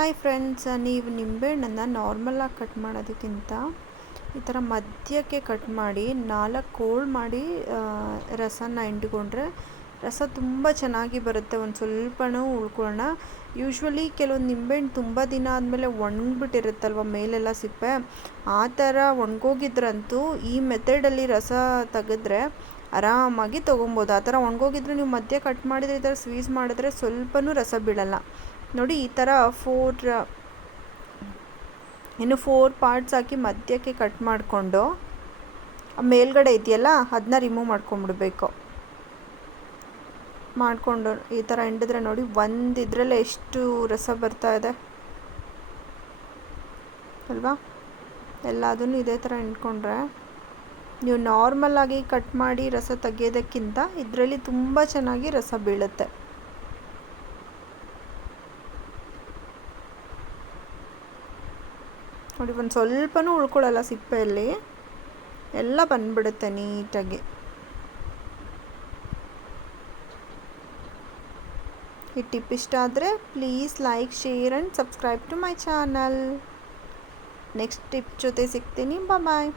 Hi friends, ನೀವು ನಿಂಬೆಹಣ್ಣನ್ನು ನಾರ್ಮಲಾಗಿ cut ಮಾಡೋದಕ್ಕಿಂತ ಈ ಥರ ಮಧ್ಯಕ್ಕೆ ಕಟ್ ಮಾಡಿ 4 ಹೋಳು ಮಾಡಿ ರಸನ ಹಿಂಡ್ಕೊಂಡ್ರೆ ರಸ ತುಂಬ ಚೆನ್ನಾಗಿ ಬರುತ್ತೆ. ಒಂದು ಸ್ವಲ್ಪನೂ ಉಳ್ಕೊಳ್ಳೋಣ. ಯೂಶ್ವಲಿ ಕೆಲವೊಂದು ನಿಂಬೆಹಣ್ಣು ತುಂಬ ದಿನ ಆದಮೇಲೆ ಒಣಗಿಬಿಟ್ಟಿರುತ್ತಲ್ವ ಮೇಲೆಲ್ಲ ಸಿಪ್ಪೆ, ಆ ಥರ ಒಣಗೋಗಿದ್ರಂತೂ ಈ ಮೆಥಡಲ್ಲಿ ರಸ ತೆಗೆದ್ರೆ ಆರಾಮಾಗಿ ತೊಗೊಬೋದು. ಆ ಥರ ಒಣಗೋಗಿದ್ರೆ ನೀವು ಮಧ್ಯೆ ಕಟ್ ಮಾಡಿದರೆ ಈ ಥರ ಸ್ವೀಸ್ ಮಾಡಿದ್ರೆ ಸ್ವಲ್ಪನೂ ರಸ ಬೀಳಲ್ಲ. ನೋಡಿ, ಈ ಥರ 4 ಪಾರ್ಟ್ಸ್ ಹಾಕಿ ಮಧ್ಯಕ್ಕೆ ಕಟ್ ಮಾಡಿಕೊಂಡು ಮೇಲ್ಗಡೆ ಇದೆಯಲ್ಲ ಅದನ್ನ ರಿಮೂವ್ ಮಾಡ್ಕೊಂಬಿಡ್ಬೇಕು. ಮಾಡಿಕೊಂಡು ಈ ಥರ ಹಿಂಡಿದ್ರೆ ನೋಡಿ, ಇದರಲ್ಲೇ ಎಷ್ಟು ರಸ ಬರ್ತಾ ಇದೆ ಅಲ್ವಾ. ಎಲ್ಲದನ್ನು ಇದೇ ಥರ ಹಿಂಡ್ಕೊಂಡ್ರೆ ನೀವು ನಾರ್ಮಲಾಗಿ ಕಟ್ ಮಾಡಿ ರಸ ತೆಗೆಯೋದಕ್ಕಿಂತ ಇದರಲ್ಲಿ ತುಂಬ ಚೆನ್ನಾಗಿ ರಸ ಬೀಳುತ್ತೆ. ನೋಡಿ, ಒಂದು ಸ್ವಲ್ಪನೂ ಉಳ್ಕೊಳ್ಳಲ್ಲ ಸಿಪ್ಪೆಯಲ್ಲಿ, ಎಲ್ಲ ಬಂದ್ಬಿಡುತ್ತೆ ನೀಟಾಗಿ. ಈ ಟಿಪ್ ಇಷ್ಟ ಆದರೆ please like, share and subscribe to my channel. Next tip ಜೊತೆ ಸಿಗ್ತೀನಿ. ಬಾಯ್.